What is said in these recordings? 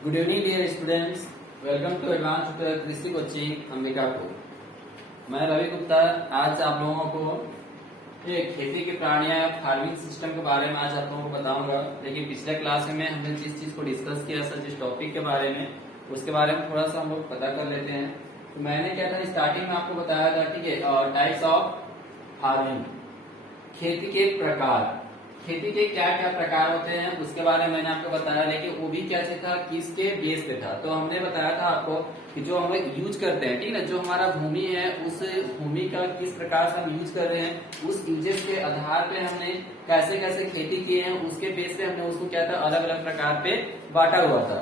Good evening dear students, welcome to advance tutorial Krishi coaching Ambikapur. मैं रवि गुप्ता आज आप लोगों को ये खेती के प्राणियां फार्मिंग सिस्टम के बारे में आज आप लोगों को बताऊंगा। लेकिन पिछले क्लास में हमने जिस चीज को डिस्कस किया था, जिस टॉपिक के बारे में, उसके बारे में थोड़ा सा हम लोग पता कर लेते हैं। तो मैंने क्या था, स्टार्टिंग में आपको बताया था, ठीक है, टाइप्स ऑफ फार्मिंग, खेती के प्रकार, खेती के क्या क्या प्रकार होते हैं उसके बारे में मैंने आपको बताया। लेकिन वो भी कैसे था, किसके बेस पे था। तो हमने बताया था आपको कि जो हम यूज करते हैं, ठीक है, जो हमारा भूमि है उस भूमि का किस प्रकार से हम यूज कर रहे हैं, उस यूजेस के आधार पे हमने कैसे कैसे खेती किए हैं, उसके बेस पे हमने उसको क्या था, अलग अलग प्रकार पे बांटा हुआ था।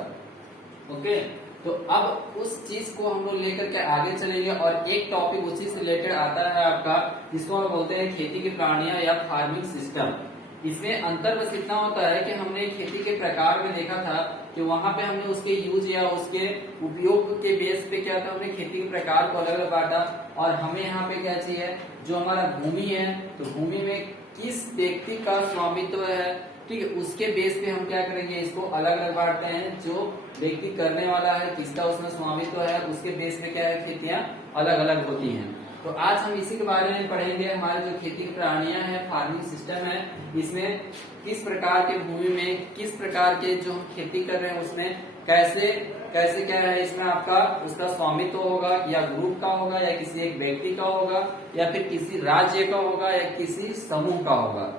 ओके, तो अब उस चीज को हम लोग लेकर के आगे चलेंगे और एक टॉपिक उसी से रिलेटेड आता है आपका, जिसको हम बोलते हैं खेती की प्राणियां या फार्मिंग सिस्टम। इसमें अंतर बस इतना होता है कि हमने खेती के प्रकार में देखा था कि वहां पे हमने उसके यूज या उसके उपयोग के बेस पे क्या था, हमने खेती के प्रकार को अलग अलग बांटा। और हमें यहाँ पे क्या चाहिए, जो हमारा भूमि है, तो भूमि में किस व्यक्ति का स्वामित्व है, ठीक है, उसके बेस पे हम क्या करेंगे, इसको अलग अलग बांटते हैं। जो व्यक्ति करने वाला है, किसका उसमें स्वामित्व है, उसके बेस पे क्या है, खेतियां अलग अलग होती हैं। तो आज हम इसी के बारे में पढ़ेंगे। हमारे जो खेती की प्राणियां हैं, फार्मिंग सिस्टम है, इसमें किस प्रकार के भूमि में किस प्रकार के जो हम खेती कर रहे हैं उसमें कैसे कैसे क्या है, इसमें आपका उसका स्वामित्व होगा, या ग्रुप का होगा, या किसी एक व्यक्ति का होगा, या फिर किसी राज्य का होगा, या किसी समूह का होगा।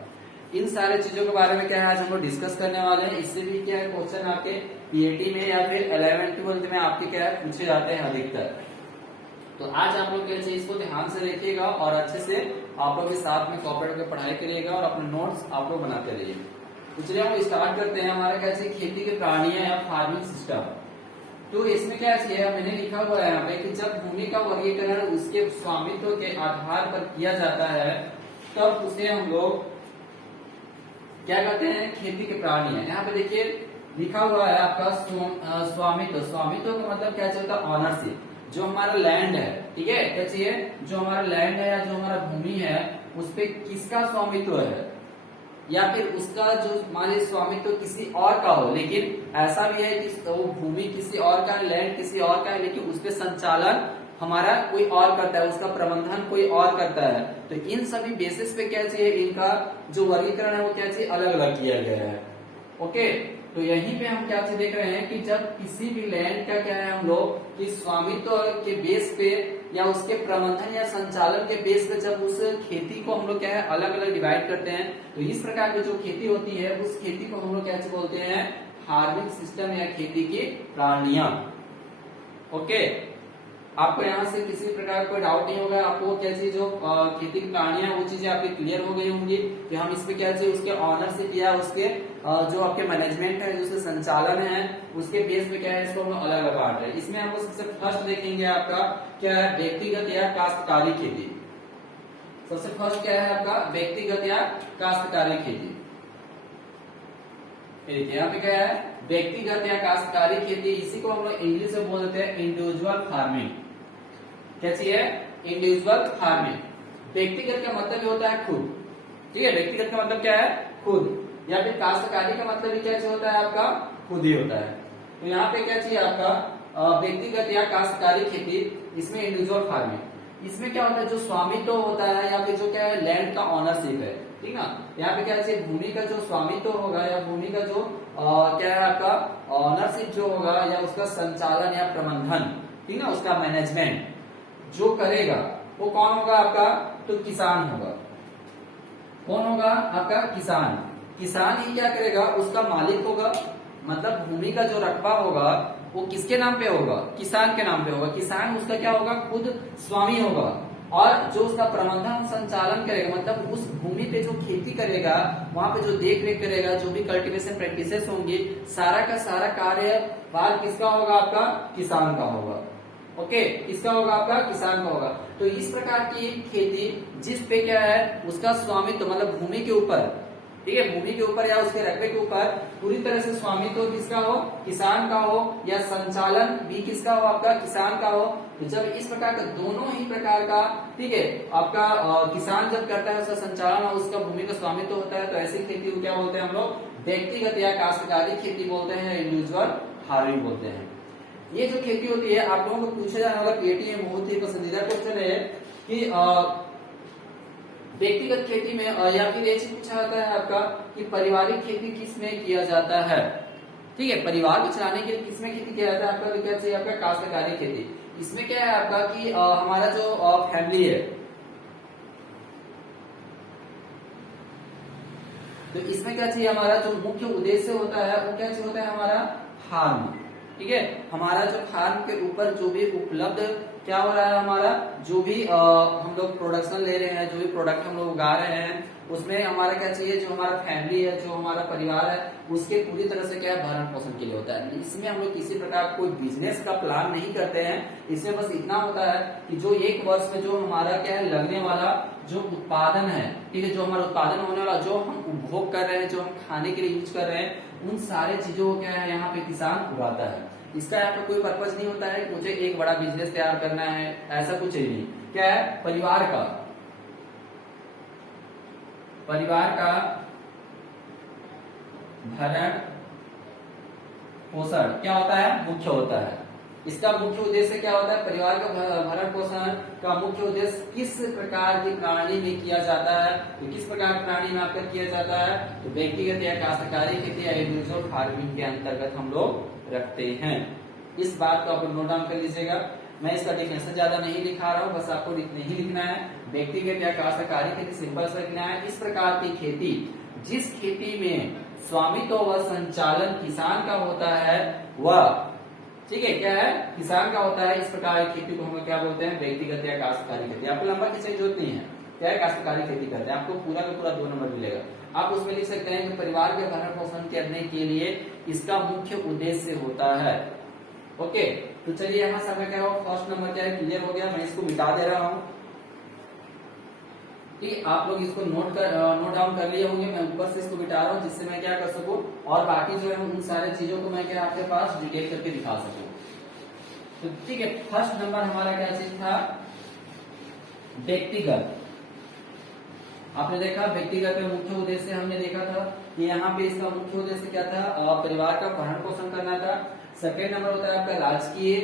इन सारे चीजों के बारे में क्या है, आज हम लोग डिस्कस करने वाले हैं। इससे भी क्या है, क्वेश्चन आपके पीएटी में या फिर 11th-12th में आपके क्या है, पूछे जाते हैं अधिकतर। तो आज आप लोग कैसे इसको ध्यान से देखिएगा और अच्छे से आप लोग के साथ में कॉपरेट में पढ़ाई करिएगा और अपने नोट्स आप लोग बनाते रहिए। तो चलिए हम स्टार्ट करते हैं हमारा कैसे खेती के प्राणियां या फार्मिंग सिस्टम। तो इसमें क्या है, मैंने लिखा हुआ है यहाँ पे कि जब भूमि का वर्गीकरण उसके स्वामित्व के आधार पर किया जाता है, तब उसे हम लोग क्या कहते हैं, खेती के प्राणियां। यहाँ पे देखिए लिखा हुआ है आपका स्वामित्व। स्वामित्व का मतलब क्या होता है, ऑनरशिप। जो हमारा लैंड है, ठीक है, क्या चाहिए, जो हमारा लैंड है या जो हमारा भूमि है, उस पे किसका स्वामित्व है, या फिर उसका जो मान लीजिए स्वामित्व किसी और का हो। लेकिन ऐसा भी है कि वो भूमि किसी और का है, लैंड किसी और का है, लेकिन उस पे संचालन हमारा कोई और करता है, उसका प्रबंधन कोई और करता है। तो इन सभी बेसिस पे क्या चाहिए, इनका जो वर्गीकरण है वो क्या चाहिए, अलग अलग किया गया है। ओके, तो यहीं पे हम क्या चीज देख रहे हैं कि जब किसी भी लैंड का क्या है, हम लोग कि स्वामित्व के बेस पे या उसके प्रबंधन या संचालन के बेस पे जब उस खेती को हम लोग क्या है, अलग अलग डिवाइड करते हैं। तो इस प्रकार की जो खेती होती है, उस खेती को हम लोग क्या बोलते हैं, फार्मिंग सिस्टम या खेती की प्राणियां। ओके, आपको यहाँ से किसी प्रकार कोई डाउट नहीं होगा। आपको क्या चाहिए, जो खेती की प्राणियां, वो चीजें आपकी क्लियर हो गई होंगी कि हम इसमें क्या चाहिए, उसके ऑनरशिप या उसके जो आपके मैनेजमेंट है, जो उसके संचालन है, उसके बेस पे क्या है, इसको हम अलग अलग बांट रहे हैं। इसमें हम सबसे फर्स्ट देखेंगे आपका क्या है, व्यक्तिगत या काश्तकारी खेती। सबसे फर्स्ट क्या है आपका, व्यक्तिगत या काश्तकारी खेती। देखिए यहाँ पे क्या है, व्यक्तिगत या काश्तकारी खेती। इसी को हम लोग इंग्लिश में बोलते हैं इंडिविजुअल फार्मिंग। क्या चाहिए, इंडिविजुअल फार्मिंग। व्यक्तिगत का मतलब होता है खुद, ठीक है, व्यक्तिगत का मतलब क्या है, खुद। या फिर काश्तकारी का मतलब भी क्या होता है आपका, खुद ही होता है। तो यहाँ पे क्या चाहिए आपका, व्यक्तिगत या काश्तकारी खेती, इसमें इंडिविजुअल फार्मिंग। इसमें क्या होता है, जो स्वामित्व होता है या फिर जो क्या है, लैंड का ऑनरशिप है, ठीक ना। यहाँ पे क्या चाहिए, भूमि का जो स्वामित्व होगा या भूमि का जो क्या है आपका ऑनरशिप जो होगा, या उसका संचालन या प्रबंधन, ठीक ना, उसका मैनेजमेंट जो करेगा वो कौन होगा आपका, तो किसान होगा। कौन होगा आपका, किसान। किसान ही क्या करेगा, उसका मालिक होगा। मतलब भूमि का जो रकबा होगा वो किसके नाम पे होगा, किसान के नाम पे होगा। किसान उसका क्या होगा, खुद स्वामी होगा। और जो उसका प्रबंधन संचालन करेगा, मतलब उस भूमि पे जो खेती करेगा, वहां पे जो देख रेख करेगा, जो भी कल्टीवेशन प्रैक्टिसेस होंगी, सारा का सारा कार्यभार किसका होगा, आपका किसान का होगा। ओके, किसका होगा, आपका किसान का होगा। तो इस प्रकार की खेती जिस पे क्या है, उसका स्वामित्व मतलब भूमि के ऊपर, ठीक है, भूमि के ऊपर या उसके रकबे के ऊपर पूरी तरह से स्वामित्व किसका हो, किसान का हो, या संचालन भी किसका हो, आपका किसान का हो। तो जब इस प्रकार का दोनों ही प्रकार का, ठीक है, आपका किसान जब करता है उसका संचालन और उसका भूमि का स्वामित्व होता है, तो ऐसी खेती को क्या बोलते हैं हम लोग, व्यक्तिगत या काश्तकारी खेती बोलते हैं, इंडिविजुअल फार्मिंग बोलते हैं। ये जो खेती होती है, आप लोगों को पूछा जाने वाला पीएटी में बहुत ही पसंदीदा क्वेश्चन है कि व्यक्तिगत खेती में या फिर ये चीज पूछा जाता है आपका कि पारिवारिक खेती किसमें किया जाता है। ठीक है, परिवार को चलाने के लिए किसमें खेती किया जाता है आपका, क्या चाहिए आपका काश्तकारी खेती। इसमें क्या है आपका कि हमारा जो फैमिली है, तो इसमें क्या चाहिए, हमारा जो मुख्य उद्देश्य होता है वो क्या चाहिए होता है हमारा फार्म। ठीक है, हमारा जो फार्म के ऊपर जो भी उपलब्ध क्या हो रहा है, हमारा जो भी हम लोग प्रोडक्शन ले रहे हैं, जो भी प्रोडक्ट हम लोग उगा रहे हैं, उसमें हमारा क्या चाहिए, जो हमारा फैमिली है, जो हमारा परिवार है, उसके पूरी तरह से क्या है भरण पोषण के लिए होता है। इसमें हम लोग किसी प्रकार कोई बिजनेस का प्लान नहीं करते हैं। इसमें बस इतना होता है कि जो एक वर्ष में जो हमारा क्या है लगने वाला जो उत्पादन है, ठीक है, जो हमारा उत्पादन होने वाला, जो हम उपभोग कर रहे हैं, जो हम खाने के लिए यूज कर रहे हैं, उन सारे चीजों को क्या है यहाँ पे किसान उगाता है। इसका यहाँ पे कोई पर्पज नहीं होता है कि मुझे एक बड़ा बिजनेस तैयार करना है, ऐसा कुछ ही नहीं। क्या है, परिवार का भरण पोषण क्या होता है, मुख्य होता है। इसका मुख्य उद्देश्य क्या होता है, परिवार का भरण पोषण का मुख्य उद्देश्य किस प्रकार की प्रणाली में किया जाता है। तो किस प्रकार की प्रणाली में आपका किया जाता है, तो व्यक्तिगत या काश्तकारी खेती या इंडिविजुअल फार्मिंग के अंतर्गत हम लोग रखते हैं। इस बात को आप नोट डाउन कर लीजिएगा। मैं इसका डिफिनेशन ज्यादा नहीं लिखा रहा हूँ, बस आपको नहीं लिखना है। व्यक्तिगत या काश्तकारी खेती सिंपल से लिखना है। इस प्रकार की खेती जिस खेती में स्वामित्व व संचालन किसान का होता है वह, ठीक है, क्या है, किसान का होता है। इस प्रकार की खेती को हम क्या बोलते हैं, व्यक्तिगत या काश्तकारी खेती। आपको लंबा खींचने की जरूरत नहीं है, क्या है, काश्तकारी खेती करते हैं। आपको पूरा का पूरा 2 नंबर मिलेगा। आप उसमें लिख सकते हैं कि परिवार के भरण पोषण करने के लिए इसका मुख्य उद्देश्य होता है। ओके, तो चलिए यहाँ से क्या हो, फर्स्ट नंबर क्या है, क्लियर हो गया। मैं इसको मिटा दे रहा हूँ। ठीक, आप लोग इसको नोट डाउन कर लिए होंगे। मैं ऊपर से इसको मिटा रहा हूँ जिससे मैं क्या कर सकूं, और बाकी जो है उन सारे चीजों को मैं क्या आपके पास डिटेल करके दिखा सकूं। तो ठीक है, फर्स्ट नंबर हमारा क्या चीज था, व्यक्तिगत। आपने देखा व्यक्तिगत में मुख्य उद्देश्य हमने देखा था कि यहाँ पे इसका मुख्य उद्देश्य क्या था, परिवार का भरण पोषण करना था। सेकेंड नंबर होता है आपका राजकीय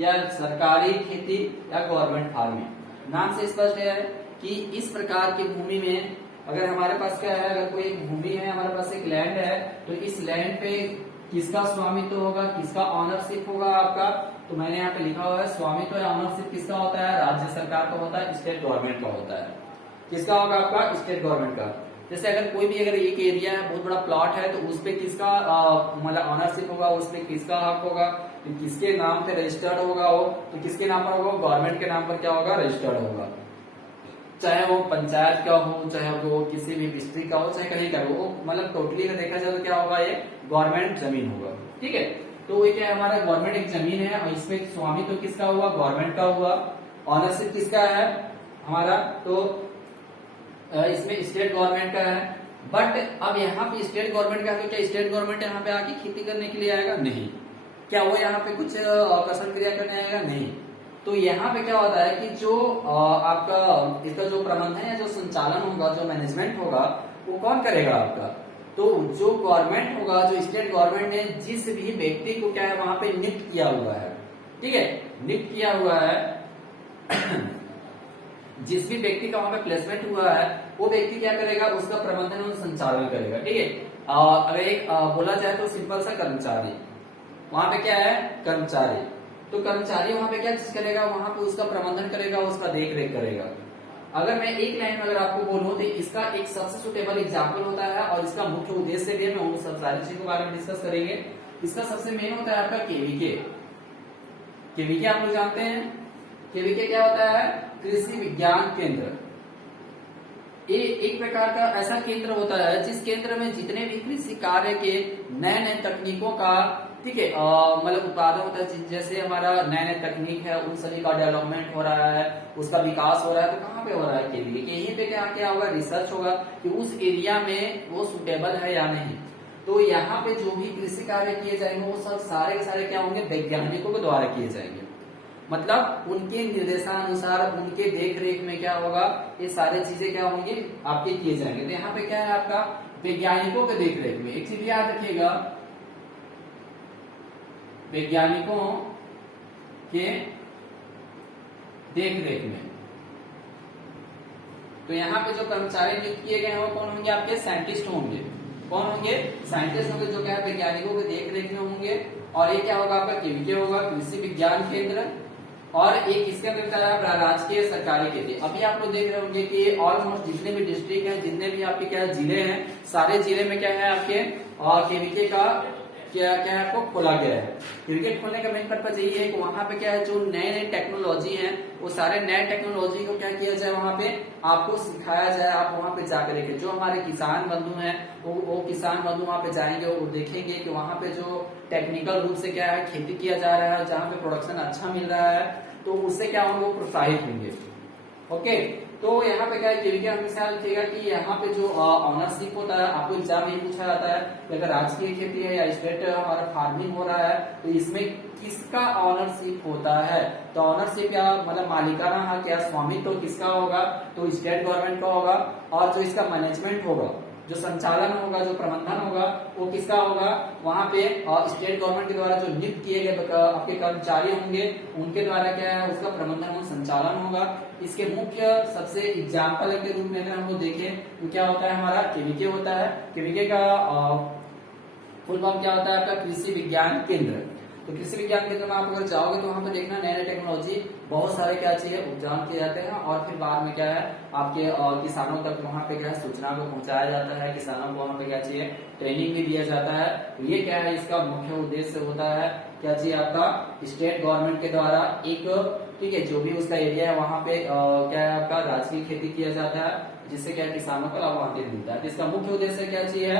या सरकारी खेती या गवर्नमेंट फार्मिंग। नाम से स्पष्ट है कि इस प्रकार की भूमि में अगर हमारे पास क्या है, अगर कोई एक भूमि है, हमारे पास एक लैंड है, तो इस लैंड पे किसका स्वामित्व होगा, किसका ऑनरशिप होगा आपका। तो मैंने यहाँ पे लिखा हुआ है स्वामित्व या ऑनरशिप किसका होता है, राज्य सरकार का होता है, स्टेट गवर्नमेंट का होता है। किसका होगा आपका, स्टेट गवर्नमेंट का। जैसे अगर कोई भी अगर एक एरिया है, बहुत बड़ा प्लॉट है, तो उस पे किसका मतलब ऑनरशिप होगा, उस पे किसका हक होगा, तो किसके नाम पे रजिस्टर्ड होगा वो, तो किसके नाम पर होगा, गवर्नमेंट के नाम पर क्या होगा, रजिस्टर्ड होगा। चाहे वो पंचायत का हो, चाहे वो किसी भी डिस्ट्रिक्ट का हो, चाहे कहीं का हो, मतलब टोटली अगर देखा जाए तो क्या होगा, ये गवर्नमेंट जमीन होगा। ठीक है, तो ये क्या है, हमारा गवर्नमेंट एक जमीन है और इसमें स्वामित्व तो किसका हुआ, गवर्नमेंट का हुआ। ऑनरशिप किसका है हमारा, तो इसमें स्टेट गवर्नमेंट का है। बट अब यहाँ पे स्टेट गवर्नमेंट का है, तो क्या स्टेट गवर्नमेंट यहाँ पे आके खेती करने के लिए आएगा, नहीं। क्या वो यहाँ पे कुछ कसर क्रिया करने आएगा, नहीं। तो यहाँ पे क्या होता है कि जो आपका इसका जो प्रबंधन या जो संचालन होगा, जो मैनेजमेंट होगा, वो कौन करेगा आपका, तो जो गवर्नमेंट होगा, जो स्टेट गवर्नमेंट ने जिस भी व्यक्ति को क्या है वहां पे नियुक्त किया हुआ है, ठीक है, नियुक्त किया हुआ है, जिस भी व्यक्ति का वहां पे प्लेसमेंट हुआ है, वो व्यक्ति क्या करेगा, उसका प्रबंधन और संचालन करेगा। ठीक है, अगर एक बोला जाए तो सिंपल सा कर्मचारी, वहां पे क्या है, कर्मचारी, तो कर्मचारी वहां पे क्या चीज करेगा, वहां पे उसका प्रबंधन करेगा, उसका देख रेख करेगा। अगर मैं एक लाइन में अगर आपको बोलूं तो इसका एक सबसे सुटेबल एग्जाम्पल होता है, और इसका मुख्य उद्देश्य भी है, मैं उन सब सारी चीजों के बारे में डिस्कस करेंगे। इसका सबसे मेन होता है आपका केवीके। केवीके आप लोग जानते हैं, केवीके क्या होता है, कृषि विज्ञान केंद्र। ये एक प्रकार का ऐसा केंद्र होता है जिस केंद्र में जितने भी कृषि कार्य के नए नए तकनीकों का, ठीक है, मतलब उत्पादन होता है। जैसे हमारा नए नए तकनीक है, उन सभी का डेवलपमेंट हो रहा है, उसका विकास हो रहा है, तो कहाँ पे हो रहा है, केवीके के यहीं पे क्या क्या होगा, रिसर्च होगा कि उस एरिया में वो सुटेबल है या नहीं। तो यहाँ पे जो भी कृषि कार्य किए जाएंगे वो सब सारे के सारे क्या होंगे, वैज्ञानिकों के द्वारा किए जाएंगे। मतलब उनके निर्देशानुसार, उनके देख रेख में क्या होगा, ये सारी चीजें क्या होंगी, आपके किए जाएंगे। तो यहाँ पे क्या है आपका, वैज्ञानिकों के देख रेख में। एक चीज याद रखिएगा, वैज्ञानिकों के देख रेख में। तो यहाँ पे जो कर्मचारी नियुक्त किए गए हैं वो कौन होंगे? आपके साइंटिस्ट होंगे। कौन होंगे? साइंटिस्ट होंगे, जो क्या है वैज्ञानिकों के देख रेख में होंगे। और ये क्या होगा? आपका केवीके होगा, कृषि विज्ञान केंद्र। और एक इसके अंदर राजकीय सरकारी खेती। अभी आप लोग देख रहे होंगे कि ऑलमोस्ट जितने भी डिस्ट्रिक्ट हैं, जितने भी आपके क्या जिले हैं, सारे जिले में क्या है आपके केवीके का क्या क्या आपको खोला गया है। केवीके खोलने का मेन पर्पज यही है कि वहां पे क्या है जो नए नए टेक्नोलॉजी है, वो सारे नए टेक्नोलॉजी को क्या किया जाए, वहां पे आपको सिखाया जाए। आप वहां पे जाकर के जो हमारे किसान बंधु हैं वो किसान बंधु वहां पे जाएंगे, वो देखेंगे कि वहां पे जो टेक्निकल रूप से क्या है खेती किया जा रहा है, जहाँ पे प्रोडक्शन अच्छा मिल रहा है, तो उससे क्या होंगे? वो प्रोत्साहित होंगे। ओके, तो यहाँ पे क्या है केवीके हमेशा लिखेगा कि यहाँ पे जो ऑनरशिप होता है, आपको एग्जाम में पूछा जाता है कि अगर राजकीय खेती है या स्टेट हमारा फार्मिंग हो रहा है, तो इसमें किसका ऑनरशिप होता है? तो ऑनरशिप या मतलब मालिकाना हक या स्वामित्व तो किसका होगा? तो स्टेट गवर्नमेंट का होगा। और जो इसका मैनेजमेंट होगा, जो संचालन होगा, जो प्रबंधन होगा, वो किसका होगा? वहां पे स्टेट गवर्नमेंट के द्वारा जो नियुक्त किए गए आपके कर्मचारी होंगे, उनके द्वारा क्या है उसका प्रबंधन और संचालन होगा। इसके मुख्य सबसे एग्जाम्पल के रूप में अगर हम लोग देखें तो क्या होता है? हमारा केवीके होता है। केवीके का फुल फॉर्म क्या होता है? आपका कृषि विज्ञान केंद्र। तो कृषि विज्ञान केंद्र में आप अगर जाओगे तो वहां पे देखना नए नए टेक्नोलॉजी बहुत सारे क्या चाहिए उपजान किए जाते हैं। और फिर बाद में क्या है आपके किसानों तक वहां पे क्या है सूचना को पहुंचाया जाता है। किसानों को वहां पे क्या चाहिए? ट्रेनिंग भी दिया जाता है। तो ये क्या है इसका मुख्य उद्देश्य होता है क्या चाहिए? आपका स्टेट गवर्नमेंट के द्वारा एक ठीक है जो भी उसका एरिया है वहां पे क्या है आपका राजकीय खेती किया जाता है, जिससे क्या किसानों को लाभान्वित मिलता है। तो इसका मुख्य उद्देश्य क्या चाहिए?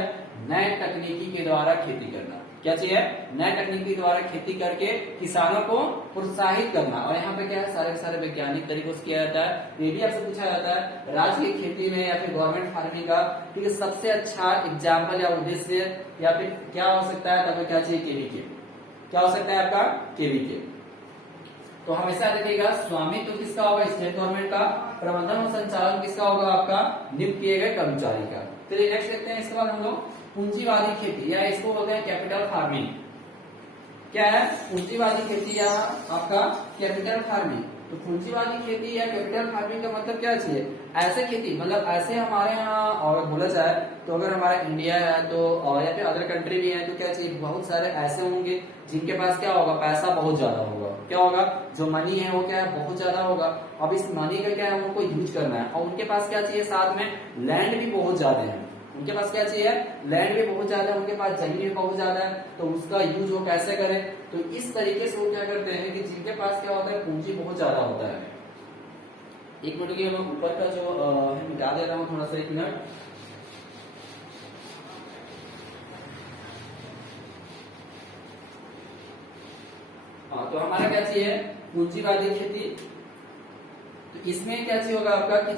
नए तकनीकी के द्वारा खेती करना। क्या चाहिए? नए तकनीकी द्वारा खेती करके किसानों को प्रोत्साहित करना। और यहाँ पे क्या है सारे सारे वैज्ञानिक तरीकों से किया जाता है। ये भी आपसे पूछा जाता है राजकीय खेती में या फिर गवर्नमेंट फार्मिंग का ठीक है सबसे अच्छा एग्जाम्पल या उद्देश्य या फिर क्या हो सकता है? तब क्या चाहिए? केवीके। क्या हो सकता है आपका? केवीके। तो हमेशा देखिएगा स्वामित्व तो किसका होगा? स्टेट गवर्नमेंट का। प्रबंधन और संचालन किसका होगा? आपका नियुक्त किए गए कर्मचारी का। चलिए नेक्स्ट देखते हैं। इसके बाद हम लोग पूंजीवादी खेती या इसको बोलते हैं कैपिटल फार्मिंग। क्या है? पूंजीवादी खेती या आपका कैपिटल फार्मिंग। तो पूंजीवादी खेती या कैपिटल फार्मिंग का मतलब क्या चाहिए? ऐसे खेती मतलब ऐसे हमारे यहाँ और बोला जाए तो अगर हमारा इंडिया है तो या फिर अदर कंट्री भी है तो क्या चाहिए? बहुत सारे ऐसे होंगे जिनके पास क्या होगा? पैसा बहुत ज्यादा होगा। क्या होगा? जो मनी है वो क्या है? बहुत ज्यादा होगा। अब इस मनी का क्या है? उनको यूज करना है। और उनके पास क्या चाहिए? साथ में लैंड भी बहुत ज्यादा है। उनके पास क्या चाहिए? लैंड भी बहुत ज्यादा है, उनके पास जमीन भी बहुत ज्यादा है। तो उसका यूज वो कैसे करें? तो इस तरीके से वो क्या करते हैं कि जिनके पास क्या होता है? पूंजी बहुत ज्यादा होता है। एक मिनट के मैं ऊपर का जो मिटा दे रहा हूँ थोड़ा सा, एक मिनट। हाँ, तो हमारा क्या चाहिए? पूंजीवादी खेती। तो इसमें क्या चाहिए होगा आपका कि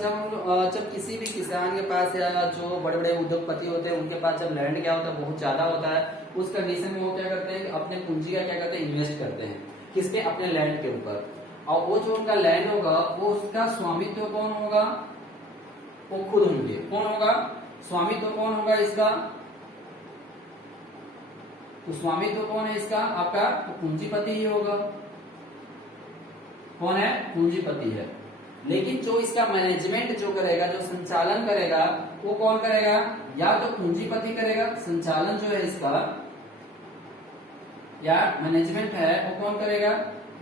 जब किसी भी किसान के पास या जो बड़े बड़े उद्योगपति होते हैं उनके पास जब लैंड क्या होता है? बहुत ज्यादा होता है। उस कंडीशन में वो क्या करते हैं कि अपने पूंजी का क्या करते हैं? इन्वेस्ट करते हैं। किसपे? अपने लैंड के ऊपर। और वो जो उनका लैंड होगा वो उसका स्वामित्व कौन होगा? वो खुद होंगे। कौन होगा? स्वामित्व कौन होगा इसका? तो स्वामित्व कौन है इसका? आपका तो पूंजीपति ही होगा। कौन है? पूंजीपति है। लेकिन जो इसका मैनेजमेंट जो करेगा, जो संचालन करेगा, वो कौन करेगा? या तो पूंजीपति करेगा। संचालन जो है इसका या मैनेजमेंट है वो कौन करेगा?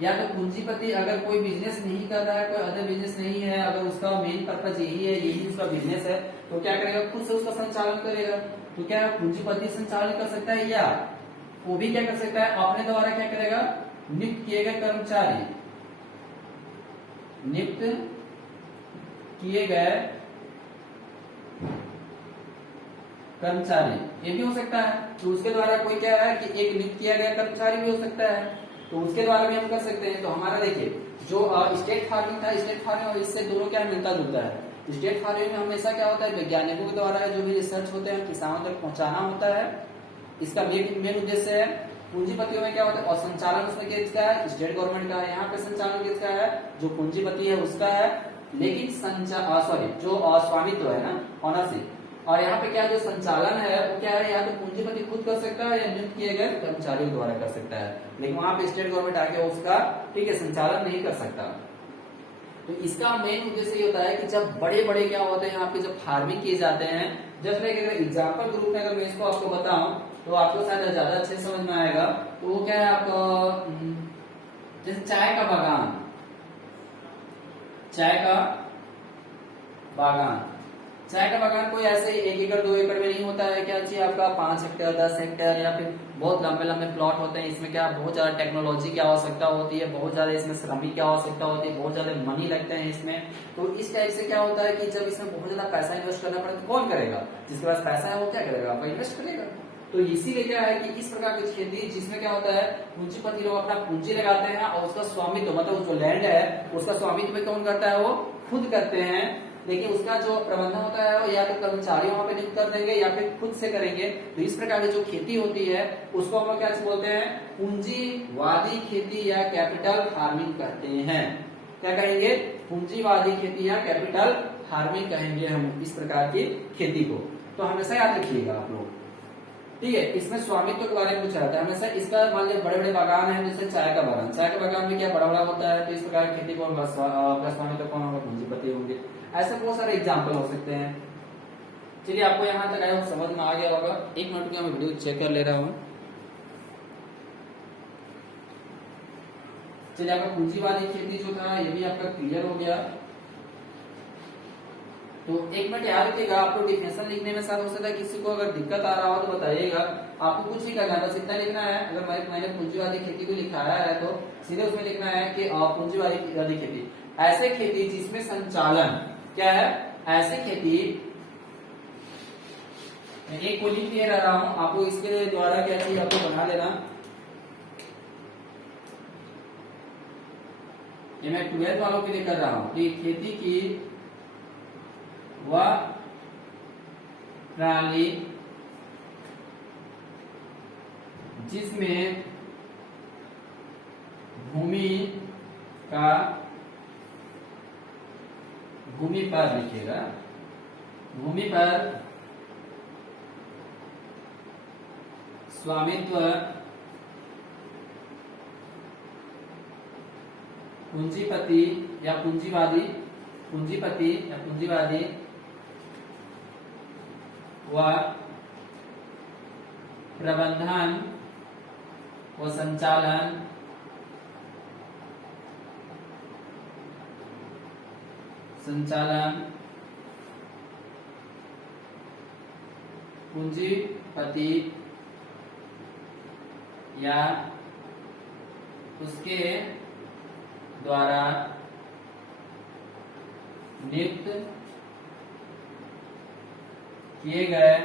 या तो पूंजीपति। अगर कोई बिजनेस नहीं कर रहा है, कोई अदर बिजनेस नहीं है, अगर उसका मेन पर्पज यही है, यही उसका बिजनेस है, तो क्या करेगा? खुद से उसका संचालन करेगा। तो क्या पूंजीपति संचालन कर सकता है या वो भी क्या कर सकता है? अपने द्वारा क्या करेगा? नियुक्त किए गए कर्मचारी, नियुक्त किए गए कर्मचारी ये भी हो सकता है। तो उसके द्वारा कोई क्या है कि एक नियुक्त किया गया कर्मचारी भी हो सकता है, तो उसके द्वारा भी हम कर सकते हैं। तो हमारा देखिए जो स्टेट फार्मिंग था, स्टेट फार्मिंग और इससे दोनों क्या मिलता जुलता है। स्टेट फार्मिंग में हमेशा क्या होता है? वैज्ञानिकों के द्वारा जो भी रिसर्च होते हैं किसानों तक पहुंचाना होता है। इसका मेन उद्देश्य है। पूंजीपतियों में क्या होता है? और संचालन उसमें किसका है? स्टेट गवर्नमेंट का है। यहाँ पे संचालन किसका है? जो पूंजीपति है उसका है। लेकिन जो स्वामित्व है ना, ऑनरशिप, और यहाँ पे क्या जो संचालन है वो क्या है, या तो पूंजीपति खुद कर सकता है या नियुक्त किए गए कर्मचारियों द्वारा कर सकता है, लेकिन वहां पे स्टेट गवर्नमेंट आके उसका ठीक है संचालन नहीं कर सकता। तो इसका मेन उद्देश्य ये होता है कि जब बड़े बड़े क्या होते हैं यहाँ पे जब फार्मिंग किए जाते हैं, जस्ट लाइक अगर एग्जाम्पल ग्रुप में अगर मैं इसको आपको बताऊं तो आपको शायद ज्यादा अच्छे से समझ में आएगा। तो वो क्या है आपको, जैसे चाय का बागान, चाय का बागान, चाय का बागान कोई ऐसे 1 एकड़ 2 एकड़ में नहीं होता है, क्या चाहिए आपका 5 हेक्टेयर 10 हेक्टेयर या फिर बहुत लंबे लंबे प्लॉट होते हैं। इसमें क्या बहुत ज्यादा टेक्नोलॉजी की आवश्यकता होती है, बहुत ज्यादा इसमें श्रमिक की आवश्यकता होती है, बहुत ज्यादा मनी लगते हैं इसमें। तो इस टाइप से क्या होता है कि जब इसमें बहुत ज्यादा पैसा इन्वेस्ट करना पड़े तो कौन करेगा, जिसके पास पैसा है वो क्या करेगा, वो इन्वेस्ट करेगा। तो इसीलिए क्या है कि इस प्रकार की खेती जिसमें क्या होता है पूंजीपति लोग अपना पूंजी लगाते हैं और उसका स्वामित्व मतलब जो लैंड है उसका स्वामित्व कौन करता है, वो खुद करते हैं, लेकिन उसका जो प्रबंधन होता है वो या तो कर्मचारियों वहां पे नियुक्त कर देंगे या फिर खुद से करेंगे। तो इस प्रकार की जो खेती होती है उसको हम लोग क्या बोलते हैं, पूंजीवादी खेती या कैपिटल फार्मिंग कहते हैं। क्या कहेंगे, पूंजीवादी खेती या कैपिटल फार्मिंग कहेंगे हम इस प्रकार की खेती को। तो हमेशा याद रखिएगा आप लोग, ठीक है। इसमें स्वामित्व के बारे में पूछा जाता है हमेशा। इसका मान लीजिए बड़े बड़े बागान है, जैसे चाय का बागान, चाय का बागान में क्या बड़ा बड़ा होता है, तो इस प्रकार की खेती को स्वामित्व कौन होगा, पूंजीपति होंगे। ऐसे बहुत सारे एग्जाम्पल हो सकते हैं। चलिए आपको यहाँ तक आया समझ में आ गया होगा। 1 मिनट का मैं वीडियो चेक कर ले रहा हूँ। चलिए आपका पूंजीवादी खेती जो था ये भी आपका क्लियर हो गया। तो 1 मिनट याद रखिएगा, आपको डिफिनेशन लिखने में साथ हो सकता है किसी को अगर दिक्कत आ रहा हो तो बताइएगा। आपको कुछ नहीं करना है, बस इतना लिखना है। अगर मैंने पूंजीवादी खेती को लिखाया है तो सीधे उसमें लिखना है कि पूंजीवादी खेती ऐसे खेती जिसमें संचालन क्या है, ऐसे खेती, एक को लिख दे रहा हूं आपको, इसके द्वारा क्या चीज आपको बना लेना। ये मैं 12th वालों के लिए कर रहा हूं कि खेती की वह प्रणाली जिसमें भूमि पर लिखिएगा, भूमि पर स्वामित्व पूंजीपति या पूंजीवादी व प्रबंधन व संचालन पूंजीपति या उसके द्वारा नियुक्त किए गए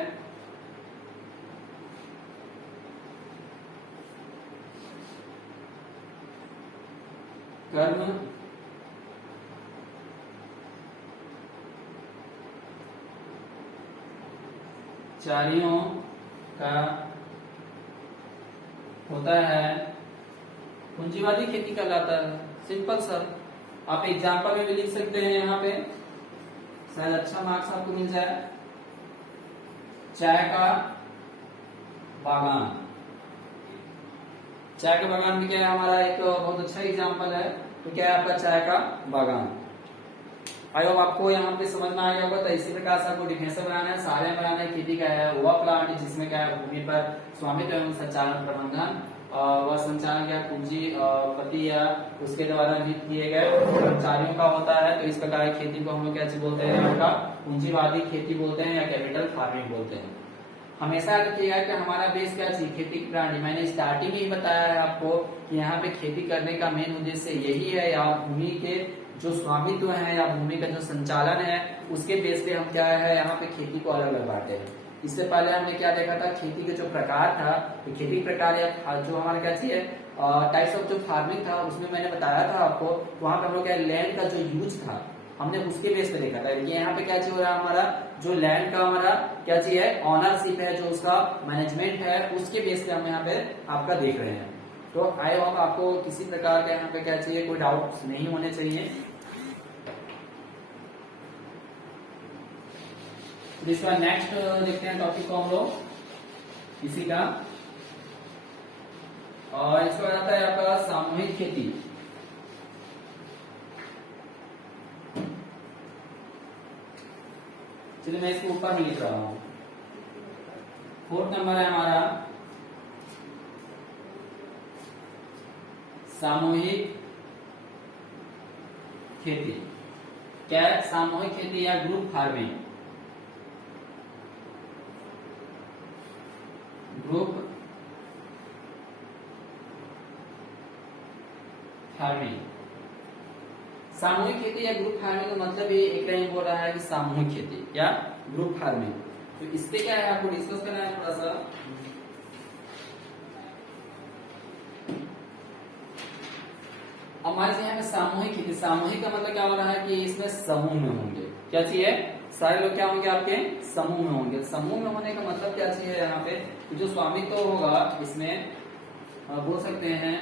कर्मचारियों का होता है, पूंजीवादी खेती कहलाता है। सिंपल सर, आप एग्जाम्पल में भी लिख सकते हैं, यहाँ पे शायद अच्छा मार्क्स आपको मिल जाए। चाय का बागान, चाय का बागान भी क्या है हमारा एक बहुत अच्छा एग्जाम्पल है। तो क्या है आपका चाय का बागान। आई होप आपको यहाँ पे समझ में आ गया होगा। तो इसी प्रकार से आपको डिफिनेशन बनाना है, सारे बनाना है। खेती का है वह प्लांट जिसमें क्या है भूमि पर स्वामित्व एवं संचालन प्रबंधन वह संचालन क्या पूंजीपति या उसके द्वारा नियुक्त किए गए कर्मचारियों का होता है। तो इस प्रकार की खेती को हम लोग क्या बोलते हैं, आपका पूंजीवादी खेती बोलते हैं या कैपिटल फार्मिंग बोलते हैं। हमेशा रखिएगा कि हमारा बेस क्या चीज खेती की प्रणाली। मैंने स्टार्टिंग में ही बताया है आपको कि यहाँ पे खेती करने का मेन उद्देश्य यही है, या भूमि के जो स्वामित्व है या भूमि का जो संचालन है उसके बेस पे हम क्या है यहाँ पे खेती को अलग अलग बांटे हैं। इससे पहले हमने क्या देखा था, खेती के जो प्रकार था, तो खेती प्रकार या जो हमारा क्या चाहिए टाइप्स ऑफ जो फार्मिंग था उसमें मैंने बताया था आपको। वहां पे हम लोग क्या लैंड का जो यूज था हमने उसके बेस पे देखा था। ये यहाँ पे क्या चाहिए हो रहा है, हमारा जो लैंड का हमारा क्या चाहिए ऑनरशिप है, जो उसका मैनेजमेंट है, उसके बेस पे हम यहाँ पे आपका देख रहे हैं। तो आई होप आपको किसी प्रकार का यहाँ पे क्या चाहिए, कोई डाउट नहीं होने चाहिए। तो इसके बाद नेक्स्ट देखते हैं टॉपिक को हम लोग इसी का, और इसके बाद आता है आपका सामूहिक खेती। चलिए मैं इसको ऊपर में लिख रहा हूं। 4th नंबर है हमारा सामूहिक खेती। क्या है? सामूहिक खेती या ग्रुप फार्मिंग। ग्रुप फार्मिंग, सामूहिक खेती या ग्रुप फार्मिंग का मतलब ये एक टाइम बोल रहा है कि सामूहिक खेती या ग्रुप फार्मिंग। तो इस पे क्या है आपको डिस्कस करना है थोड़ा सा। हमारे यहाँ पे सामूहिक खेती, सामूहिक का मतलब क्या हो रहा है कि इसमें समूह में होंगे। क्या चाहिए? सारे लोग क्या होंगे आपके समूह में होंगे। समूह में होने का मतलब क्या चाहिए यहाँ पे, जो स्वामित्व तो होगा इसमें बोल सकते हैं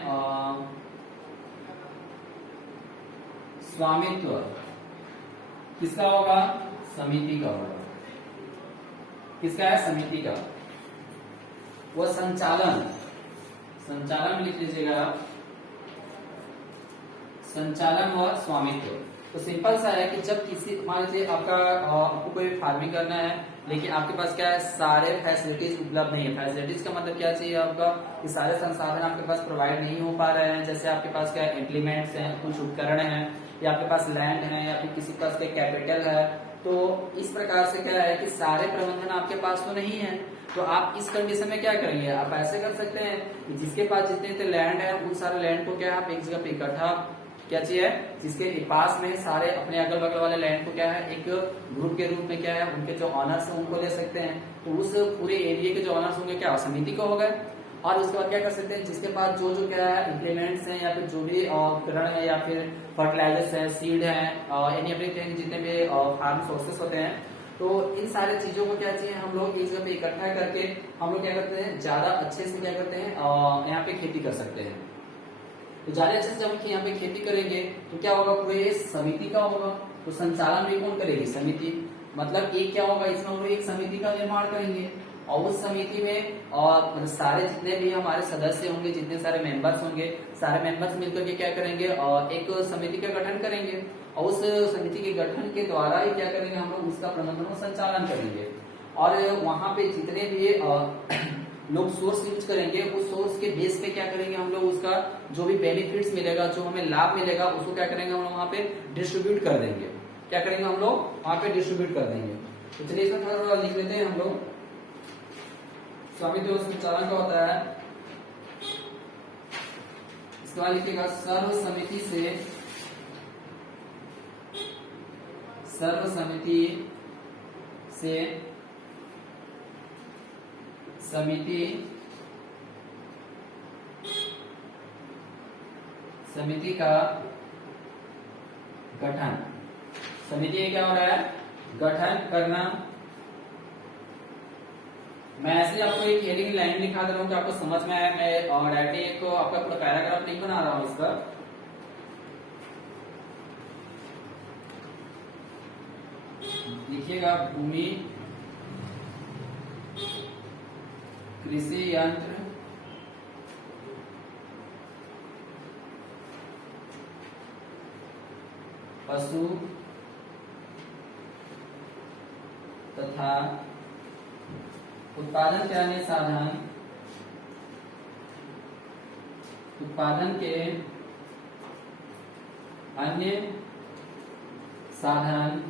स्वामित्व किसका होगा? समिति का होगा। किसका है? समिति का। वो संचालन, संचालन लिख लीजिएगा, संचालन और स्वामित्व। तो सिंपल सा है कि जब किसी मान लीजिए आपको कोई फार्मिंग करना है, लेकिन आपके पास क्या है, सारे फैसिलिटीज उपलब्ध नहीं है। फैसिलिटीज का मतलब क्या चाहिए आपका, कि सारे संसाधन आपके पास प्रोवाइड नहीं हो पा रहे हैं। जैसे आपके पास क्या इम्प्लीमेंट्स हैं, कुछ उपकरण हैं, या आपके पास लैंड है, या फिर किसी के पास कैपिटल है। तो इस प्रकार से क्या है कि सारे प्रबंधन आपके पास तो नहीं है। तो आप इस कंडीशन में क्या करेंगे, आप ऐसे कर सकते हैं कि जिसके पास जितने लैंड है उन सारे लैंड को क्या है आप एक जगह पे इकट्ठा क्या चाहिए, जिसके पास में सारे अपने अगल बगल वाले लैंड को क्या है एक ग्रुप के रूप में क्या है उनके जो ऑनर्स है उनको ले सकते हैं। तो उस पूरे एरिया के जो ऑनर्स होंगे क्या समिति को हो गए। और उसके बाद क्या कर सकते हैं, जिसके पास जो जो क्या है इम्प्लीमेंट्स हैं, या फिर जो भी उपकरण है, या फिर फर्टिलाइजर्स है, सीड है, एनी एवरीथिंग, जितने भी फार्म सोर्सेस होते हैं, तो इन सारे चीजों को क्या चाहिए हम लोग एक जगह पे इकट्ठा करके हम लोग क्या करते हैं, ज्यादा अच्छे से क्या करते हैं यहाँ पे खेती कर सकते हैं। तो ज्यादा अच्छे से जब हम यहाँ पे खेती करेंगे तो क्या होगा, पूरे समिति का होगा। तो संचालन भी कौन करेगी? समिति। मतलब एक क्या होगा, इसमें हम लोग एक समिति का निर्माण करेंगे, और उस समिति में और सारे जितने भी हमारे सदस्य होंगे, जितने सारे मेंबर्स होंगे, सारे मेंबर्स मिलकर के क्या करेंगे, और एक समिति का गठन करेंगे, और उस समिति के गठन के द्वारा ही क्या करेंगे हम लोग उसका प्रबंधन और संचालन करेंगे। और वहां पे जितने भी लोग सोर्स यूज करेंगे, उस सोर्स के बेस पे क्या करेंगे हम लोग उसका जो भी बेनिफिट्स मिलेगा, जो हमें लाभ मिलेगा, उसको क्या करेंगे हम लोग वहां पे डिस्ट्रीब्यूट कर देंगे। क्या करेंगे हम लोग वहां पे डिस्ट्रीब्यूट कर देंगे। तो चलिए इसमें थोड़ा लिख लेते हैं हम लोग। स्वामित्व संचालन का होता है, इसके बाद लिखिएगा सर्व समिति से, सर्व समिति से समिति समिति का गठन। समिति क्या हो रहा है, गठन करना। मैं ऐसे आपको एक हेडिंग लाइन लिखा दे रहा हूं कि आपको समझ में आया। मैं डायरेक्टली एक आपका पूरा पैराग्राफ नहीं बना रहा हूं इसका। लिखिएगा भूमि कृषि यंत्र पशु तथा उत्पादन के अन्य साधन, उत्पादन के अन्य साधन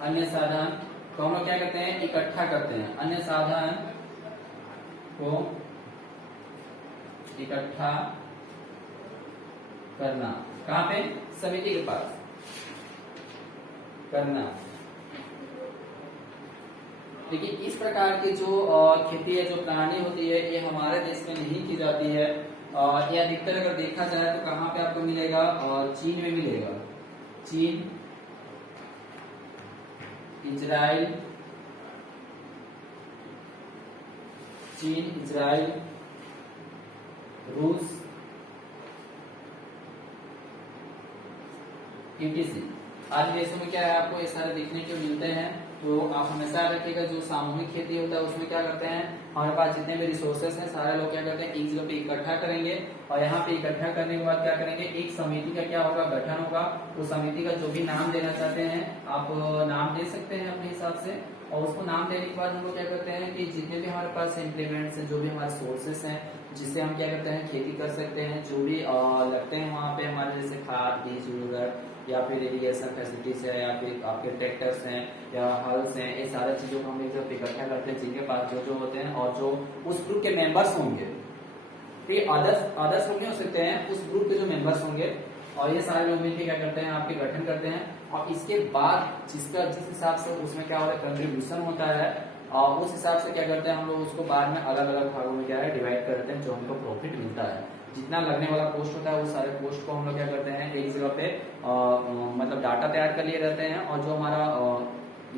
अन्य साधन को हम लोग क्या करते हैं, इकट्ठा करते हैं। अन्य साधन को इकट्ठा करना, कहां पे, समिति के पास करना। लेकिन इस प्रकार की जो खेती है, जो प्रणाली होती है, ये हमारे देश में नहीं की जाती है। ये अधिकतर अगर देखा जाए तो कहां पे आपको मिलेगा, और चीन में मिलेगा। चीन, इजराइल, चीन, इजराइल, रूस, ETC। आज देशों में क्या है आपको ये सारे देखने को मिलते हैं। तो आप हमेशा रखिएगा जो सामूहिक खेती होता है उसमें क्या करते हैं, हमारे पास जितने भी रिसोर्सेस हैं सारे लोग क्या करते हैं एक जगह पे इकट्ठा करेंगे और यहाँ पे इकट्ठा करने के बाद क्या करेंगे, एक समिति का क्या होगा, गठन होगा। उस समिति का जो भी नाम देना चाहते हैं आप नाम दे सकते हैं अपने हिसाब से, और उसको नाम देने के बाद हम लोग क्या करते हैं कि जितने भी हमारे पास इम्प्लीमेंट्स हैं, जो भी हमारे सोर्सेस हैं जिससे हम क्या करते हैं खेती कर सकते हैं, जो भी लगते हैं वहाँ पे हमारे जैसे खाद, बीज, उर्वरक या फिर इरिगेशन फैसिलिटीज है या फिर आपके ट्रैक्टर्स हैं या हल्स हैं, ये सारी चीजों को हम एक जगह इकट्ठा करते हैं जिनके पास जो जो होते हैं और जो उस ग्रुप के मेंबर्स होंगे, फिर अदर्स लोग नहीं हो सकते हैं, उस ग्रुप के जो मेंबर्स होंगे और ये सारे लोग मिलकर क्या करते हैं आपके गठन करते हैं। और इसके बाद जिस हिसाब से उसमें क्या होता है कंट्रीब्यूशन होता है और उस हिसाब से क्या करते हैं हम लोग उसको बाद में अलग अलग भागों में क्या है डिवाइड करते हैं, जो हमको प्रॉफिट मिलता है। जितना लगने वाला पोस्ट होता है वो सारे पोस्ट को हम लोग क्या करते हैं एक जगह पे मतलब डाटा तैयार कर लिए रहते हैं और जो हमारा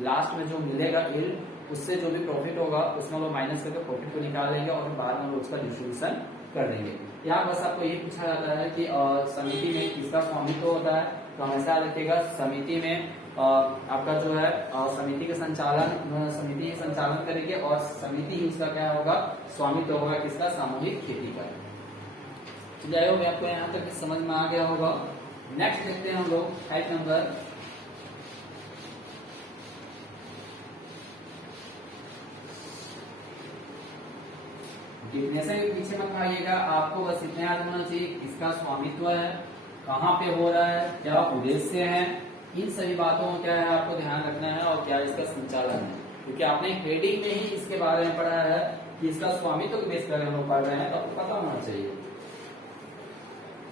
लास्ट में जो मिलेगा यील्ड उससे जो भी प्रॉफिट होगा उसमें लोग माइनस करके प्रॉफिट को निकाल लेंगे और बाद में उसका डिस्ट्रीब्यूशन कर देंगे। यहाँ बस आपको ये पूछा जाता है कि समिति में किसका स्वामित्व होता है, तो हमेशा रखिएगा समिति में आपका जो है समिति के समिति संचालन करेगी और समिति ही उसका क्या होगा स्वामित्व होगा किसका, सामूहिक खेती का। जाए होगा आपको यहाँ तक समझ में आ गया होगा। नेक्स्ट देखते हैं हम लोग 5 नंबर, डिफिनेशन के पीछे मत खाइएगा, आपको बस इतना याद होना चाहिए किसका स्वामित्व है, कहाँ पे हो रहा है, क्या उद्देश्य है, इन सभी बातों को क्या है आपको ध्यान रखना है और क्या इसका संचालन है। क्योंकि आपने हेडिंग में ही इसके बारे में पढ़ा है कि इसका स्वामित्व को बेस कर हम लोग पढ़ रहे हैं तो आपको पता होना चाहिए।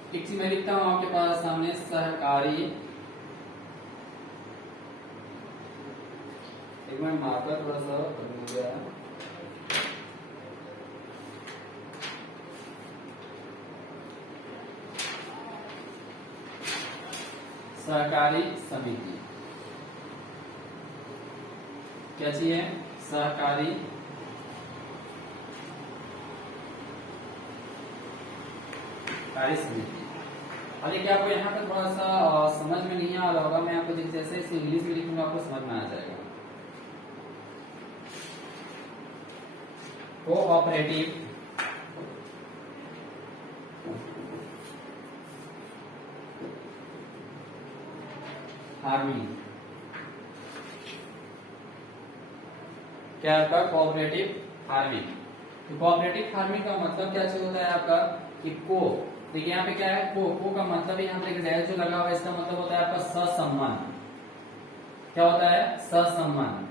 एक चीज मैं लिखता हूं आपके पास सामने, सहकारी, एक मिनट मार्कर थोड़ा सा हो गया है, सहकारी समिति क्या चाहिए, सहकारी कार्य समिति। अब देखिए आपको यहाँ पे थोड़ा सा समझ में नहीं आ रहा होगा, मैं आपको जैसे इसे इंग्लिश में लिखूंगा आपको समझ में आ जाएगा। कोऑपरेटिव फार्मिंग, क्या आपका कोऑपरेटिव फार्मिंग। तो कोऑपरेटिव फार्मिंग का मतलब क्या होता है आपका कि को, देखिए यहाँ पे क्या है को का मतलब यहाँ पे डैश जो लगा हुआ है इसका मतलब होता है आपका ससंबंध। क्या होता है, ससंबंध।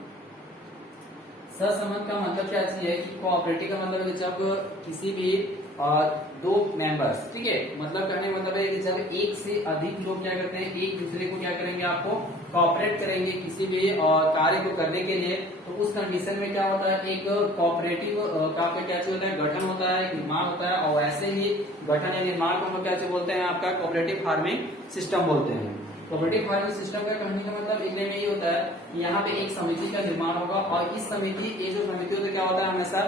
ससंबंध का मतलब क्या चाहिए कि कोऑपरेटिव का मतलब है कि जब किसी भी दो मेंबर्स, ठीक है, मतलब कहने का मतलब है कि जब एक से अधिक लोग क्या करते हैं एक दूसरे को क्या करेंगे, आपको कोऑपरेट करेंगे किसी भी कार्य को करने के लिए, तो उस कंडीशन में क्या होता है एक कोऑपरेटिव का क्या चीज होता है, गठन होता है, निर्माण होता है। और ऐसे ही गठन या निर्माण को हम क्या चीज बोलते हैं, आपका कोऑपरेटिव फार्मिंग सिस्टम बोलते हैं। कोऑपरेटिव फार्मिंग सिस्टम का कहने का मतलब इतने में ही होता है कि यहाँ पे एक समिति का निर्माण होगा और इस समिति, ये जो समिति होता है क्या होता है हमेशा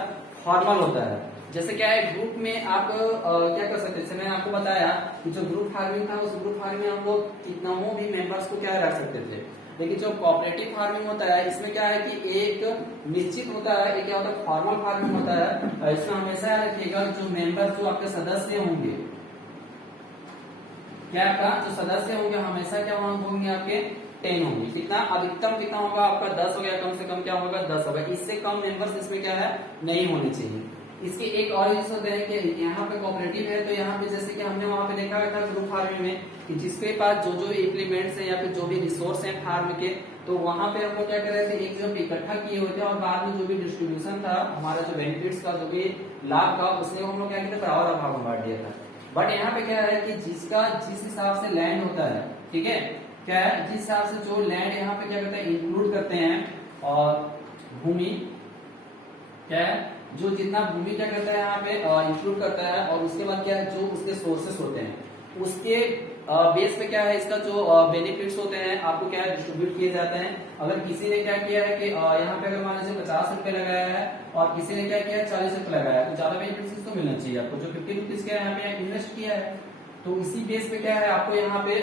फॉर्मल होता है। जैसे क्या है ग्रुप में आप क्या कर सकते हैं, जैसे मैंने आपको बताया कि जो ग्रुप फार्मिंग था उस ग्रुप फार्मिंग में हम लोग कितना भी मेंबर्स को क्या रख सकते थे, लेकिन जो कोऑपरेटिव फार्मिंग होता है इसमें क्या है कि एक निश्चित होता है, एक क्या होता है फॉर्मल फार्मिंग होता है। इसमें हमेशा रखिएगा जो मेंबर्स जो आपके सदस्य होंगे, क्या आपका जो सदस्य होंगे हमेशा क्या होंगे आपके 10 होंगे। कितना अधिकतम कितना होगा आपका 10 हो गया, कम से कम क्या होगा 10 होगा, इससे कम मेंबर्स इसमें क्या है नहीं होने चाहिए। इसके एक और यूज होते हैं कि यहाँ पे कोऑपरेटिव है तो यहाँ पे जैसे कि हमने वहां पे देखा था ग्रुप फार्मिंग में कि जिसके पास जो जो इम्प्लीमेंट्स हैं या फिर जो भी रिसोर्स हैं फार्म के, तो वहां पे हम लोग क्या कर रहे थे एक जगह इकट्ठा किए हुए थे और बाद में जो भी डिस्ट्रीब्यूशन था हमारा जो बेनिफिट्स का जो भी लाभ का उसमें हम लोग क्या किया बराबर भाग में बांट दिया था। बट यहाँ पे क्या है कि जिसका जिस हिसाब से लैंड होता है, ठीक है, क्या है जिस हिसाब से जो लैंड यहाँ पे क्या करते हैं इंक्लूड करते हैं और भूमि, क्या है जो जितना भूमि क्या करता है यहाँ पे इंक्लूड करता है और उसके बाद क्या है जो उसके सोर्सेस होते हैं उसके बेस पे क्या है इसका जो बेनिफिट्स होते हैं आपको क्या है डिस्ट्रीब्यूट किए जाते हैं। अगर किसी ने क्या किया है कि यहाँ पे अगर मान लीजिए 50 रुपए लगाया है और किसी ने क्या किया है 40 रुपए लगाया है, तो ज्यादा बेनिफिट्स किसको मिलना चाहिए, आपको जो 50 रुपीज क्या यहाँ पे इन्वेस्ट किया है। तो इसी बेस पे क्या है आपको यहाँ पे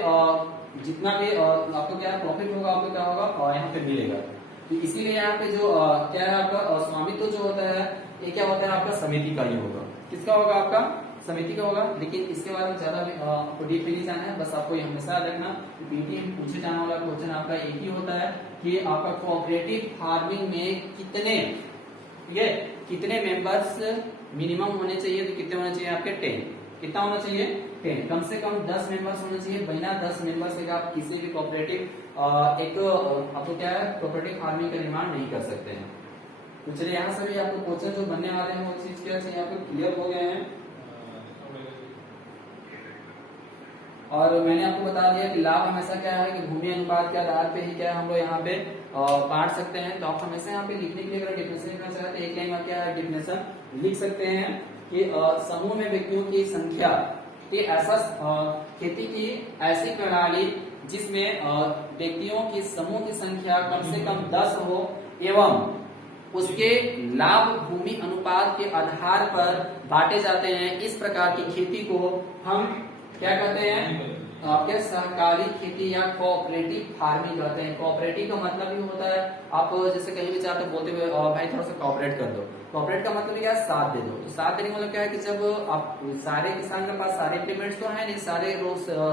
जितना भी आपको क्या प्रॉफिट होगा आपको क्या होगा यहाँ पे मिलेगा। तो इसीलिए यहाँ पे जो क्या है आपका स्वामित्व जो होता है ये क्या होता है आपका समिति का ही होगा। किसका होगा आपका समिति का होगा। लेकिन इसके बारे में ज्यादा आपको डीप नहीं जाना है, बस आपको ये हमेशा रखना पीटी में पूछे जाने वाला क्वेश्चन आपका एक ही होता है कि आपका कोऑपरेटिव फार्मिंग में कितने ठीक है कितने मेंबर्स मिनिमम होने चाहिए। तो कितने होने चाहिए आपके 10। कितना होना चाहिए 10। कम से कम 10 मेंबर्स होने चाहिए। बिना 10 मेंबर्स के आप किसी भी कोऑपरेटिव एक आपको क्या है कोऑपरेटिव फार्मिंग का निर्माण नहीं कर सकते हैं। तो चलिए यहाँ से भी आपको क्वेश्चन जो बनने वाले हैं वो चीज क्या चाहिए आपको क्लियर हो गए हैं। और मैंने आपको बता दिया कि लाभ हमेशा क्या है कि भूमि अनुपात के आधार पे ही क्या है हम लोग यहाँ पे बांट सकते हैं। तो आप हमेशा यहाँ पे लिखने के लिए अगर डिफिनेशन लिखना चाहते हैं एक लाइन में क्या है डिफिनेशन लिख सकते हैं कि समूह में व्यक्तियों की संख्या की ऐसा खेती की ऐसी प्रणाली जिसमें व्यक्तियों की समूह की संख्या कम से कम 10 हो एवं उसके लाभ भूमि अनुपात के आधार पर बांटे जाते हैं। इस प्रकार की खेती को हम क्या कहते हैं आपके सहकारी खेती या कोऑपरेटिव फार्मिंग कहते हैं। कोऑपरेटिव का मतलब ही होता है आप जैसे कहीं भी चाहते बोलते हुए भाई थोड़ा सा कोऑपरेट कर दो। कोऑपरेट का मतलब क्या है साथ दे दो। तो साथ देने का मतलब क्या है कि जब आप सारे किसान के पास सारे इम्प्लीमेंट्स तो है नहीं, सारे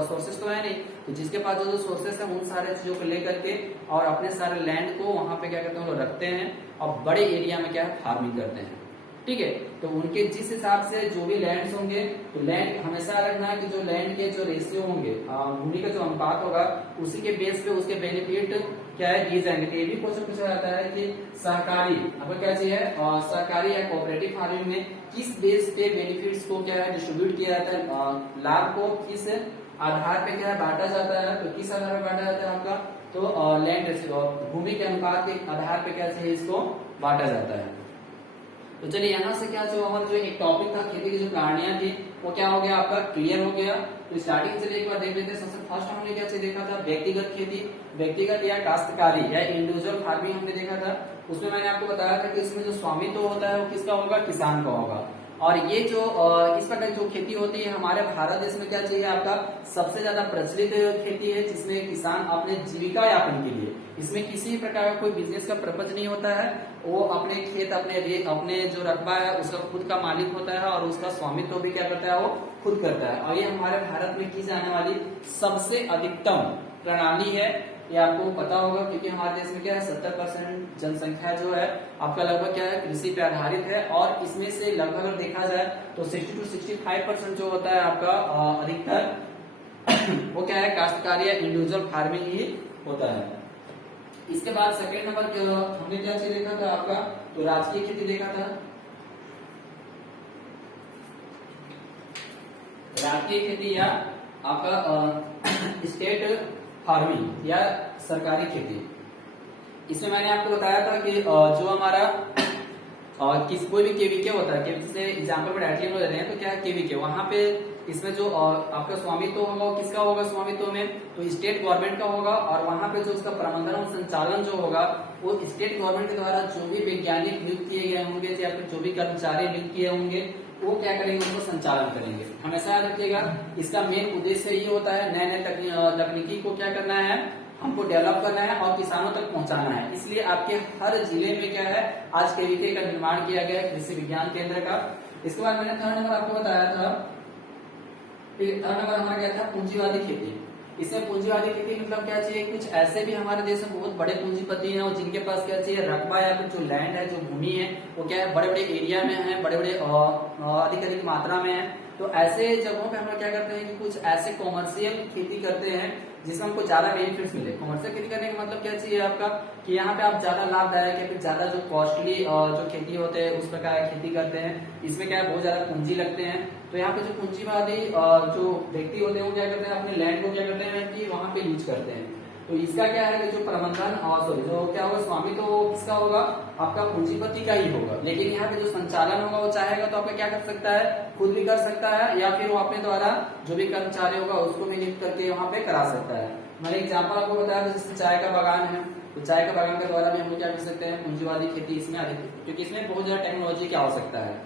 सोर्सेस तो है नहीं, तो जिसके पास जो सोर्सेस है उन सारे चीजों को लेकर के और अपने सारे लैंड को वहां पे क्या करते हैं वो रखते हैं और बड़े एरिया में क्या है फार्मिंग करते हैं। ठीक है तो उनके जिस हिसाब से जो भी लैंड्स होंगे तो लैंड हमेशा रखना कि जो लैंड के जो रेशियो होंगे भूमि का जो अनुपात होगा उसी के बेस पे उसके बेनिफिट क्या है दिए जाएंगे। तो ये भी क्वेश्चन पूछा जाता है कि सहकारी आपको क्या चाहिए सहकारी या कोऑपरेटिव फार्मिंग में किस बेस पे बेनिफिट्स को क्या है डिस्ट्रीब्यूट किया जाता है, लाभ को किस आधार पे क्या है बांटा जाता है। तो किस आधार पे बांटा जाता है आपका तो लैंड रेशियो भूमि के अनुपात के आधार पे क्या चाहिए इसको बांटा जाता है। तो चलिए यहाँ से क्या जो हमारा जो एक टॉपिक था खेती की जो कहानियां थी वो क्या हो गया आपका क्लियर हो गया। तो स्टार्टिंग से एक बार देख लेते हैं। सबसे फर्स्ट हमने क्या चीज देखा था व्यक्तिगत खेती, व्यक्तिगत या काश्तकारी या इंडिविजुअल फार्मिंग हमने देखा था। उसमें मैंने आपको बताया था कि इसमें जो स्वामित्व होता है वो किसका होगा किसान का होगा। और ये जो इस प्रकार जो खेती होती है हमारे भारत देश में क्या चाहिए आपका सबसे ज्यादा प्रचलित खेती है जिसमें किसान अपने जीविका यापन के लिए इसमें किसी भी प्रकार का कोई बिजनेस का पर्पज नहीं होता है। वो अपने खेत अपने जो रकबा है उसका खुद का मालिक होता है और उसका स्वामित्व भी क्या करता है वो खुद करता है। और ये हमारे भारत में की जाने वाली सबसे अधिकतम प्रणाली है। ये आपको पता होगा क्योंकि हमारे देश में क्या है 70% जनसंख्या जो है आपका लगभग क्या है कृषि पे आधारित है। और इसमें से लगभग अगर देखा जाए तो 60 to 65% जो होता है आपका अधिकतर वो क्या है काश्तकारी या इंडिविजुअल फार्मिंग ही होता है। इसके बाद सेकेंड नंबर हमने क्या चीज देखा था आपका तो राजकीय खेती देखा था। राजकीय खेती या आपका स्टेट फार्मिंग या सरकारी खेती। इसमें मैंने आपको बताया था कि जो हमारा किस कोई भी केवीके होता है जैसे एग्जाम्पल में डायरेक्टली हम लेते हैं तो क्या है केवीके वहां पे इसमें जो आपका स्वामित्व होगा वो किसका होगा स्वामित्व में तो स्टेट गवर्नमेंट का होगा। और वहां पे जो उसका प्रबंधन और संचालन जो होगा वो स्टेट गवर्नमेंट के द्वारा जो भी वैज्ञानिक नियुक्त किए गए होंगे या फिर जो भी कर्मचारी नियुक्त किए होंगे वो क्या करेंगे उसको संचालन करेंगे। हमेशा याद रखिएगा इसका मेन उद्देश्य ये होता है नए नए तकनीकी को क्या करना है हमको डेवलप करना है और किसानों तक पहुंचाना है। इसलिए आपके हर जिले में क्या है आज केवीके का निर्माण किया गया है कृषि विज्ञान केंद्र का। इसके बाद मैंने थर्ड नंबर आपको बताया था थर्ड नंबर हमारा क्या था पूंजीवादी खेती। इसमें पूंजीवादी खेती मतलब क्या चाहिए कुछ ऐसे भी हमारे देश में बहुत बड़े पूंजीपति हैं और जिनके पास क्या चाहिए रकबा या फिर जो लैंड है जो भूमि है वो क्या है बड़े बड़े एरिया में है बड़े बड़े अधिक मात्रा में है। तो ऐसे जगहों पे हम लोग क्या करते हैं कि कुछ ऐसे कॉमर्शियल खेती करते हैं जिसमें हमको ज्यादा बेनिफिट्स मिले। कॉमर्शियल खेती करने का मतलब क्या चाहिए आपका कि यहाँ पे आप ज्यादा लाभदायक या फिर ज्यादा जो कॉस्टली जो खेती होते हैं उस प्रकार खेती करते हैं। इसमें क्या है बहुत ज्यादा पूंजी लगते हैं। तो यहाँ पे जो पूंजीवादी जो व्यक्ति होते हैं वो क्या करते हैं अपने लैंड को क्या करते हैं कि वहां पे यूज करते हैं। तो इसका क्या है कि जो प्रबंधन सॉरी जो क्या होगा स्वामित्व तो किसका होगा आपका पूंजीपति का ही होगा। लेकिन यहाँ पे जो संचालन होगा वो चाहेगा तो आपका क्या कर सकता है खुद भी कर सकता है या फिर वो अपने द्वारा जो भी कर्मचारी होगा उसको भी नियुक्त करके वहां पे करा सकता है। मैंने एग्जाम्पल आपको बताया जैसे चाय का बागान है तो चाय का बागान के द्वारा भी हम लोग क्या कर सकते हैं पूंजीवादी खेती इसमें अधिक क्योंकि इसमें बहुत ज्यादा टेक्नोलॉजी की आवश्यकता है।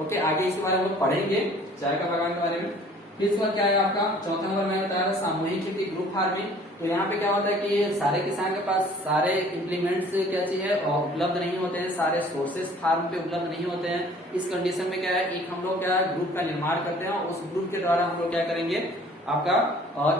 ओके आगे इसके बारे में हम लोग पढ़ेंगे चाय का बागान के बारे में। फिर इसके बाद क्या है आपका चौथा नंबर मैंने बताया था सामूहिक खेती ग्रुप फार्मिंग। तो यहाँ पे क्या होता है कि ये सारे किसान के पास सारे इम्प्लीमेंट्स क्या चाहिए उपलब्ध नहीं होते हैं, सारे सोर्सेस फार्म पे उपलब्ध नहीं होते हैं। इस कंडीशन में क्या है एक हम लोग क्या ग्रुप का निर्माण करते हैं और उस ग्रुप के द्वारा हम लोग क्या करेंगे आपका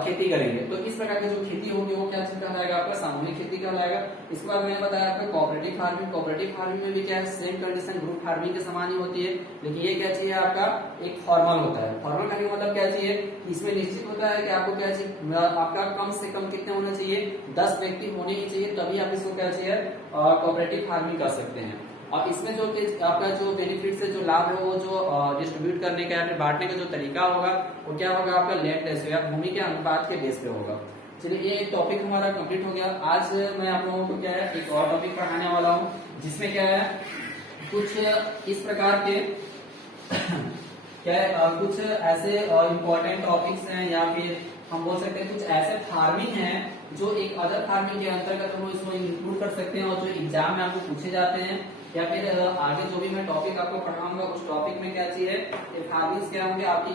खेती करेंगे। तो इस प्रकार की जो खेती होगी वो क्या चीज कहलाएगा आपका सामूहिक खेती कहलाएगा। इसके बाद मैंने बताया आपका कोऑपरेटिव फार्मिंग। कोऑपरेटिव फार्मिंग में भी क्या है सेम कंडीशन ग्रुप फार्मिंग के समान ही होती है, लेकिन ये क्या चाहिए आपका एक फॉर्मल होता है। फॉर्मल का मतलब क्या चाहिए, इसमें निश्चित होता है कि आपको क्या चाहिए आपका कम से कम कितने होना चाहिए 10 व्यक्ति होने ही चाहिए, तभी आप इसको क्या चाहिए कोऑपरेटिव फार्मिंग कर सकते हैं। और इसमें जो आपका जो बेनिफिट से जो लाभ है वो जो डिस्ट्रीब्यूट करने का या फिर बांटने का जो तरीका होगा वो क्या होगा आपका लैंड रेशियो या भूमि के अनुपात के बेस पे होगा। चलिए ये एक टॉपिक हमारा कंप्लीट हो गया। आज मैं आप लोगों को क्या है एक और टॉपिक पढ़ाने वाला हूँ जिसमें क्या है कुछ इस प्रकार के क्या है कुछ ऐसे इम्पोर्टेंट टॉपिक्स हैं या फिर हम बोल सकते हैं कुछ ऐसे फार्मिंग हैं जो एक अदर फार्मिंग के अंतर्गत हम इसको इंक्लूड कर सकते हैं और जो एग्जाम में आपको पूछे जाते हैं या फिर आगे जो भी मैं टॉपिक आपको पढ़ाऊंगा उस टॉपिक में क्या चाहिए फार्मिंग्स क्या होंगे आपकी